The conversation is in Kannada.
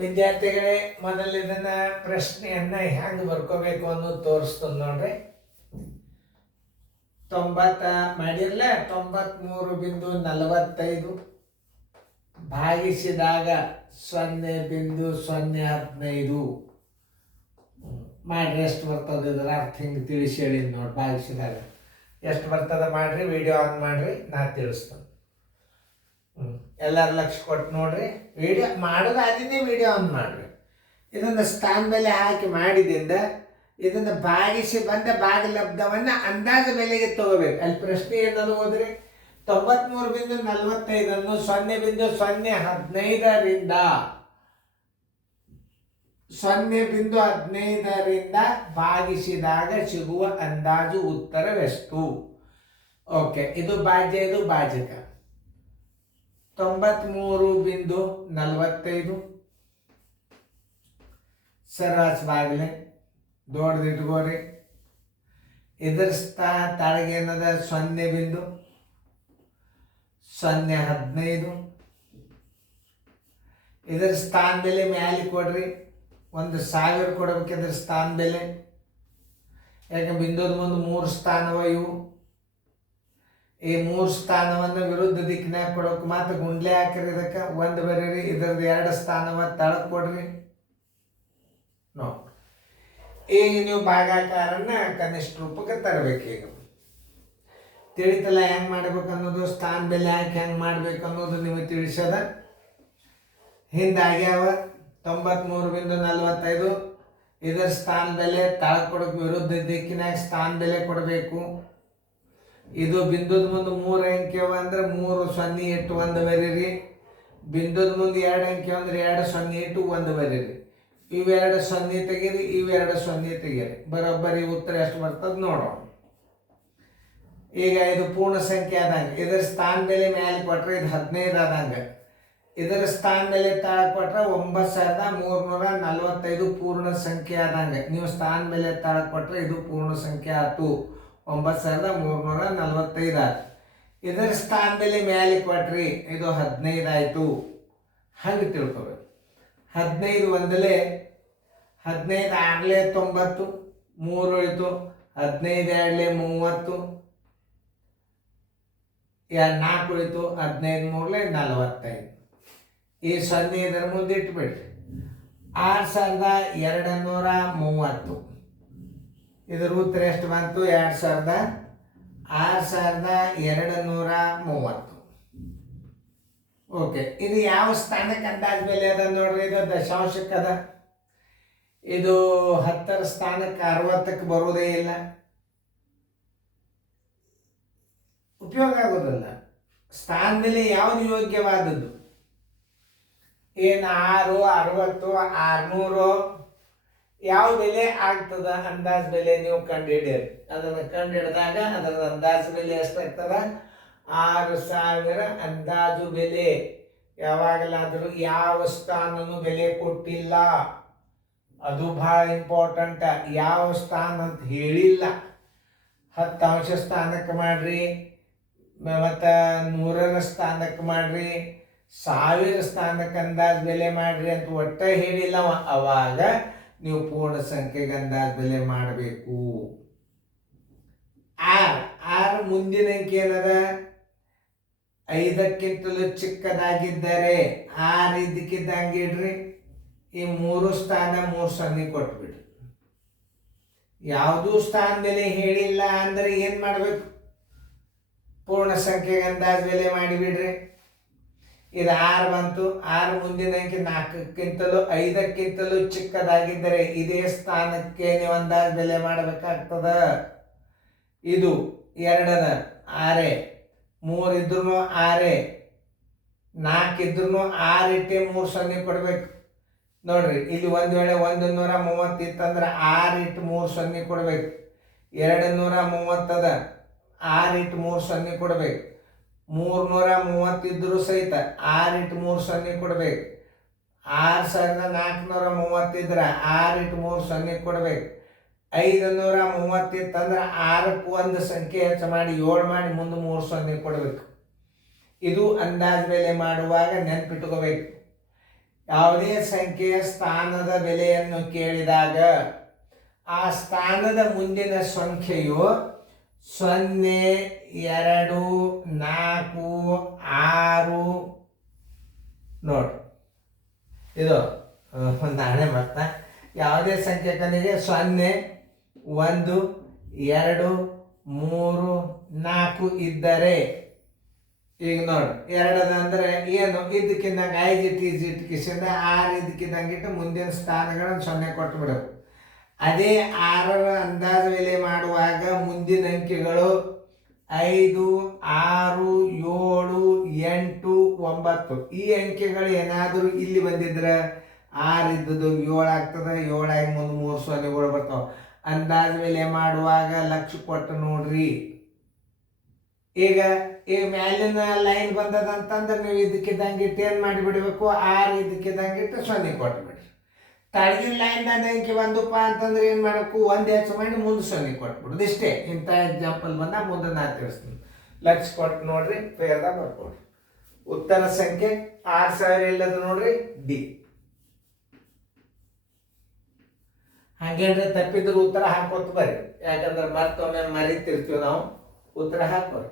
ವಿದ್ಯಾರ್ಥಿಗಳೇ, ಮೊದಲು ಇದನ್ನ ಪ್ರಶ್ನೆಯನ್ನ ಹೆಂಗೆ ಬರ್ಕೋಬೇಕು ಅನ್ನೋದು ತೋರಿಸ್ತದೆ ನೋಡ್ರಿ. 90 ಮಾಡಿರಲ್ಲ, 93.45 ಭಾಗಿಸಿದಾಗ 0.015 ಮಾಡ್ರಿ. ಎಷ್ಟು ಬರ್ತದೆ ಇದರ ಅರ್ಥ ಹಿಂಗೆ ತಿಳಿಸಿ ಹೇಳಿ ನೋಡಿ. ಭಾಗಿಸಿದಾಗ ಎಷ್ಟು ಬರ್ತದೆ ಮಾಡ್ರಿ, ವಿಡಿಯೋ ಆನ್ ಮಾಡ್ರಿ, ನಾ ತಿಳಿಸ್ತೇನೆ. ಎಲ್ಲರೂ ಲಕ್ಷ ಕೊಟ್ಟು ನೋಡ್ರಿ. ವಿಡಿಯೋ ಮಾಡೋದಾದಿನೇ ವಿಡಿಯೋ ಆನ್ ಮಾಡ್ರಿ. ಇದನ್ನು ಸ್ಥಾನ ಬೆಲೆ ಹಾಕಿ ಮಾಡಿದಿಂದ ಇದನ್ನು ಭಾಗಿಸಿ ಬಂದ ಭಾಗಲಬ್ಧವನ್ನು ಅಂದಾಜು ಬೆಲೆಗೆ ತಗೋಬೇಕು. ಅಲ್ಲಿ ಪ್ರಶ್ನೆ ಏನದು ಓದ್ರಿ. 93.45 0.15ರಿಂದ ಭಾಗಿಸಿದಾಗ ಸಿಗುವ ಅಂದಾಜು ಉತ್ತರವೆಷ್ಟು? ಓಕೆ, ಇದು ಭಾಜ್ಯ, ಇದು ಭಾಜಕ. 93.45 ಸರಾಸ್ ಬಾಗಿಲೆ ದೊಡ್ಡದಿಟ್ಕೋರಿ. ಇದರ ತಾಳಿಗೇನದ 0.015. ಇದರ ಸ್ಥಾನ ಬೆಲೆ ಮ್ಯಾಲೆ ಕೊಡ್ರಿ. 1,000 ಕೊಡ್ಬೇಕು ಇದ್ರ ಸ್ಥಾನ ಬೆಲೆ. ಯಾಕೆ ಬಿಂದುದ ಮುಂದೆ 3 ಸ್ಥಾನವ ಇವು. ಈ 3 ಸ್ಥಾನವನ್ನು ವಿರುದ್ಧ ದಿಕ್ಕಿನಾಗ ಕೊಡೋಕೆ ಮಾತ್ರ ಗುಂಡ್ಲೆ ಹಾಕಿರಿ. ಇದಕ್ಕೆ 1 ಬರೀರಿ. ಇದ್ರದ್ದು 2 ಸ್ಥಾನವ ತಳಕ್ ಕೊಡ್ರಿ. ನೋ, ಈಗ ನೀವು ಭಾಗಾಕಾರನ್ನ ಕನಿಷ್ಠ ರೂಪಕ್ಕೆ ತರಬೇಕು. ಈಗ ತಿಳಿತಲ್ಲ ಹೆಂಗೆ ಮಾಡ್ಬೇಕು ಅನ್ನೋದು, ಸ್ಥಾನ ಬೆಲೆ ಹಾಕಿ ಹೆಂಗೆ ಮಾಡ್ಬೇಕು ಅನ್ನೋದು ನಿಮಗೆ ತಿಳಿಸದ. ಹಿಂದಾಗ್ಯಾವ 93.45. ಇದರ ಸ್ಥಾನ ಬೆಲೆ ತಳಕ್ ಕೊಡೋಕೆ ವಿರುದ್ಧ ದಿಕ್ಕಿನಾಗ ಸ್ಥಾನ ಬೆಲೆ ಕೊಡಬೇಕು. ಇದು ಬಿಂದುದ ಮುಂದೆ 3 ಅಂಕೆವ ಅಂದ್ರೆ 3 0 ಇಟ್ಟು 1 ಬರೀರಿ. ಬಿಂದುದ ಮುಂದೆ 2 ಅಂಕೆವ ಅಂದ್ರೆ 2 0 ಇಟ್ಟು 1 ಬರೀರಿ. ಇವೆರಡು 0 ತೆಗೀರಿ, ಇವೆರಡು 0 ತೆಗೀರಿ. ಬರೋಬ್ಬರಿ ಉತ್ತರ ಎಷ್ಟು ಬರ್ತದೆ ನೋಡೋಣ. ಈಗ ಇದು ಪೂರ್ಣ ಸಂಖ್ಯೆ ಆದಂಗೆ ಇದರ ಸ್ಥಾನ ಬೆಲೆ ಮೇಲೆ ಕೊಟ್ರೆ ಇದು 15 ಆದಂಗೆ. ಇದರ ಸ್ಥಾನ ಬೆಲೆ ತಳ ಕೊಟ್ರೆ 9,345 ಪೂರ್ಣ ಸಂಖ್ಯೆ ಆದಂಗೆ. ನೀವು ಸ್ಥಾನ ಬೆಲೆ ತಳ ಕೊಟ್ರೆ ಇದು ಪೂರ್ಣ ಸಂಖ್ಯೆ ಆಯ್ತು. 9,345 ಆಯ್ತು. ಇದರ ಸ್ಥಾನ ಬೆಲೆ ಮೇಲೆ ಕೊಟ್ರಿ ಇದು 15 ಆಯಿತು. ಹಂಗೆ ತಿಳ್ಕೊಬೇಕು. 15 ಒಂದಲೇ 15 ಆರಲೇ 90, 3 ಉಳಿತು. 15 ಎರಡಲೇ 30, 4 ಉಳಿತು. 15 ಮೂರಲೇ 45. ಈ 0 ಇದರ ಮುಂದೆ ಇಟ್ಬಿಡ್ರಿ. 6,230. ಇದರ ಉತ್ತರ ಎಷ್ಟು ಬಂತು? 6,230. ಓಕೆ, ಇದು ಯಾವ ಸ್ಥಾನಕ್ಕೆ ಅಂದಾಜು ಬೆಲೆ ಅದ ನೋಡ್ರಿ. ಇದು ದಶಾಂಶಕ್ಕೆ ಅದ. ಇದು 10ರ ಸ್ಥಾನಕ್ಕೆ 60ಕ್ಕೆ ಬರುವುದೇ ಇಲ್ಲ, ಉಪಯೋಗ ಆಗೋದಿಲ್ಲ. ಸ್ಥಾನ ಬೆಲೆ ಯಾವುದು ಯೋಗ್ಯವಾದದ್ದು? ಏನು 6, 60, 600 ಯಾವ ಬೆಲೆ ಆಗ್ತದ ಅಂದಾಜು ಬೆಲೆ ನೀವು ಕಂಡುಹಿಡಿಯಿರಿ. ಅದನ್ನು ಕಂಡುಹಿಡಿದಾಗ ಅದರ ಅಂದಾಜು ಬೆಲೆ ಎಷ್ಟಾಗ್ತದ? 6,000 ಅಂದಾಜು ಬೆಲೆ. ಯಾವಾಗಲಾದರೂ ಯಾವ ಸ್ಥಾನನೂ ಬೆಲೆ ಕೊಟ್ಟಿಲ್ಲ, ಅದು ಬಹಳ ಇಂಪಾರ್ಟೆಂಟ್. ಯಾವ ಸ್ಥಾನ ಅಂತ ಹೇಳಿಲ್ಲ. 10 ಅಂಶ ಸ್ಥಾನಕ್ಕೆ ಮಾಡ್ರಿ, ಮತ್ತು 100ರ ಸ್ಥಾನಕ್ಕೆ ಮಾಡ್ರಿ, 1000 ಸ್ಥಾನಕ್ಕೆ ಅಂದಾಜು ಬೆಲೆ ಮಾಡ್ರಿ ಅಂತ ಒಟ್ಟ ಹೇಳಿಲ್ಲ. ಅವಾಗ ನೀವು ಪೂರ್ಣ ಸಂಖ್ಯೆಗೆ ಅಂದಾಜು ಬೆಲೆ ಮಾಡಬೇಕು. 6 ಮುಂದಿನ ಅಂಕೆ ಏನದ? 5ಕ್ಕಿಂತಲೂ ಚಿಕ್ಕದಾಗಿದ್ದರೆ 6 ಇದ್ದಕ್ಕಿದ್ದಂಗೆ ಇಡ್ರಿ. ಈ 3 ಸ್ಥಾನ 3 0 ಕೊಟ್ಬಿಡ್ರಿ. ಯಾವುದೂ ಸ್ಥಾನ ಬೆಲೆ ಹೇಳಿಲ್ಲ ಅಂದರೆ ಏನು ಮಾಡಬೇಕು? ಪೂರ್ಣ ಸಂಖ್ಯೆಗೆ ಅಂದಾಜು ಬೆಲೆ ಮಾಡಿಬಿಡ್ರಿ. ಇದು 6 ಬಂತು. 6 ಮುಂದಿನ ಅಂಕೆ 4ಕ್ಕಿಂತಲೂ 5ಕ್ಕಿಂತಲೂ ಚಿಕ್ಕದಾಗಿದ್ದರೆ ಇದೇ ಸ್ಥಾನಕ್ಕೆ ನೀವು ಅಂದಾಜು ಬೆಲೆ ಮಾಡಬೇಕಾಗ್ತದ. ಇದು 2 6, 3 ಇದ್ರೂ 6, 4 ಇದ್ರೂ 6 ಇಟ್ಟೆ 3 0 ಕೊಡ್ಬೇಕು. ನೋಡ್ರಿ, ಇಲ್ಲಿ ಒಂದು ವೇಳೆ 130 ಇತ್ತಂದ್ರೆ 6 ಇಟ್ಟು 3 0 ಕೊಡ್ಬೇಕು. 230 ಅದ, 6 ಇಟ್ಟು 3 0 ಕೊಡ್ಬೇಕು. 330 ಇದ್ರೂ ಸಹಿತ 6 ಇಟ್ಟು 3 0 ಕೊಡ್ಬೇಕು. 6,430 ಇದ್ರೆ 6 ಇಟ್ಟು 3 0 ಕೊಡ್ಬೇಕು. 530 ಇತ್ತಂದ್ರೆ 6ಕ್ಕೆ ಒಂದು ಸಂಖ್ಯೆ ಹೆಚ್ಚು ಮಾಡಿ 7 ಮಾಡಿ ಮುಂದೆ 3 0 ಕೊಡಬೇಕು. ಇದು ಅಂದಾಜು ಬೆಲೆ ಮಾಡುವಾಗ ನೆನಪಿಟ್ಕೋಬೇಕು. ಯಾವುದೇ ಸಂಖ್ಯೆಯ ಸ್ಥಾನದ ಬೆಲೆಯನ್ನು ಕೇಳಿದಾಗ ಆ ಸ್ಥಾನದ ಮುಂದಿನ ಸಂಖ್ಯೆಯು 0, 2, 4, 6 ನೋಡಿ. ಇದು ನಾನೇ ಮಾಡ್ತಾ ಯಾವುದೇ ಸಂಖ್ಯೆ ಕನಿಗೆ 0, 1, 2, 3, 4 ಇದ್ದರೆ, ಈಗ ನೋಡಿ 2 ಅಂದರೆ ಏನು, ಇದಕ್ಕಿಂತ 5 ಇಟ್ಕಿಸಿಂದ 6 ಇದಕ್ಕಿದ್ದಂಗಿಟ್ಟು ಮುಂದಿನ ಸ್ಥಾನಗಳನ್ನು 0 ಕೊಟ್ಟು ಬಿಡಬೇಕು. ಅದೇ 6ರ ಅಂದಾಜು ಬೆಲೆ ಮಾಡುವಾಗ ಮುಂದಿನ ಅಂಕಿಗಳು 5, 6, 7, 8, 9. ಈ ಅಂಕಿಗಳು ಏನಾದರೂ ಇಲ್ಲಿ ಬಂದಿದ್ರೆ 6 ಇದ್ದದ್ದು 7 ಆಗ್ತದೆ, 7 ಆಗಿ ಮುಂದೆ 3 ಸೊನ್ನೆಗಳು ಬರ್ತಾವೆ. ಅಂದಾಜು ಬೆಲೆ ಮಾಡುವಾಗ ಲಕ್ಷ ಕೊಟ್ಟು ನೋಡ್ರಿ. ಈಗ ಮ್ಯಾಲಿನ ಲೈನ್ ಬಂದದಂತಂದ್ರೆ ನೀವು ಇದಕ್ಕಿದ್ದಂಗೆ ಇಟ್ಟು ಏನು ಮಾಡಿಬಿಡ್ಬೇಕು, 6 ಇದಕ್ಕಿದ್ದಂಗೆ ಇಟ್ಟು 0 ಕೊಟ್ಟು ಬಿಡ್ರಿ. ತಳಗಿನ ಲೈನ್ದಾಗ ಅಂಕಿ ಬಂದಪ್ಪ ಅಂತಂದ್ರೆ ಏನು ಮಾಡಬೇಕು, 1 ಹೆಚ್ಚು ಮಾಡಿ ಮುಂದೆ 0 ಕೊಟ್ಬಿಡೋದು. ಇಷ್ಟೇ. ಇಂಥ ಎಕ್ಸಾಂಪಲ್ ಬಂದಾಗ ಮುಂದೆ ನಾನು ತಿಳಿಸ್ತೀನಿ. ಲಕ್ಷ ಕೊಟ್ಟು ನೋಡ್ರಿ, ಫೇರ್ದಾಗ ಬರ್ಕೊಡ್ರಿ. ಉತ್ತರ ಸಂಖ್ಯೆ 6000 ಇಲ್ಲದ ನೋಡ್ರಿ, ಡಿ. ಹಾಗೇನ್ರಿ ತಪ್ಪಿದ್ರು ಉತ್ತರ ಹಾಕೋತ ಬರ್ರಿ, ಯಾಕಂದ್ರೆ ಮತ್ತೊಮ್ಮೆ ಮರಿತಿರ್ತೀವಿ ನಾವು. ಉತ್ತರ ಹಾಕೋರಿ.